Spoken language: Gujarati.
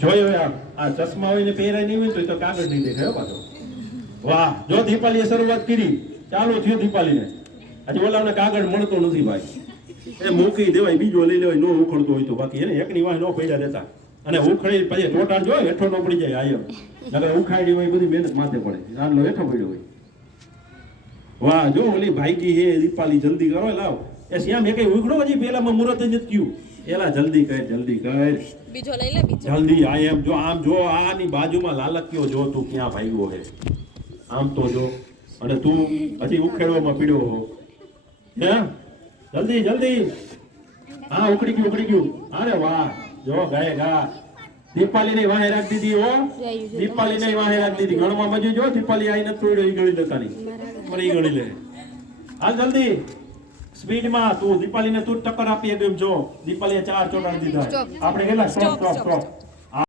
જોયો આ ચશ્મા હોય ને પહેરાય નહીં હોય તો કાગળ નહીં દેખાય પાછો. વાહ, જો દીપાલીએ શરૂઆત કરી, ચાલુ થયું દીપાલીને. હજી ઓલાને કાગળ મળતો નથી ભાઈ, એ મૂકી દેવાય, બીજો લઈ લેવાય, નો ઉખડતો હોય તો. બાકી એને એકની વાહ નો પડ્યા દેતા, અને ઉખડી પછી ટોટાળ જો હેઠો ન પડી જાય. આયર નકર ઉખાડી હોય બધી મહેનત માથે પડે, આટલો હેઠો પડ્યો હોય. વાહ, જો ઓલી ભાઈકી હે દીપાલી, જલ્દી કરો લાવ. એ શ્યામ એ કઈ ઉખડો હજી પેલામાં મુહૂર્ત જ નથી થયું. એલા જલ્દી કર, જલ્દી કર, બીજો લઈ લે, બીજો જલ્દી. આ એમ જો, આમ જો, આની બાજુમાં લાલકીઓ જો, તું ક્યાં ભાગ્યો હે, આમ તો જો. અને તું હજી ઉખેડવામાં પીડ્યો હો. હે જલ્દી જલ્દી. હા, ઉખડી ગયું, ઉખડી ગયું. અરે વાહ, જો ગાય ગા. દીપાલી ને વાહે રાખી દીધી હો, દીપાલી ને વાહે રાખી દીધી. ગણવા મજુ જો, દીપાલી આઈ નથી તોડ્યો, ઈ ગણી લેતા નહીં, પણ ઈ ગણી લે. હાલ જલ્દી સ્પીડમાં. તું દીપાલીને તું ટક્કર આપી એમ જો. દીપાલીએ 4 ચોટાડી દીધા. આપણે કેટલા? Stop stop stop.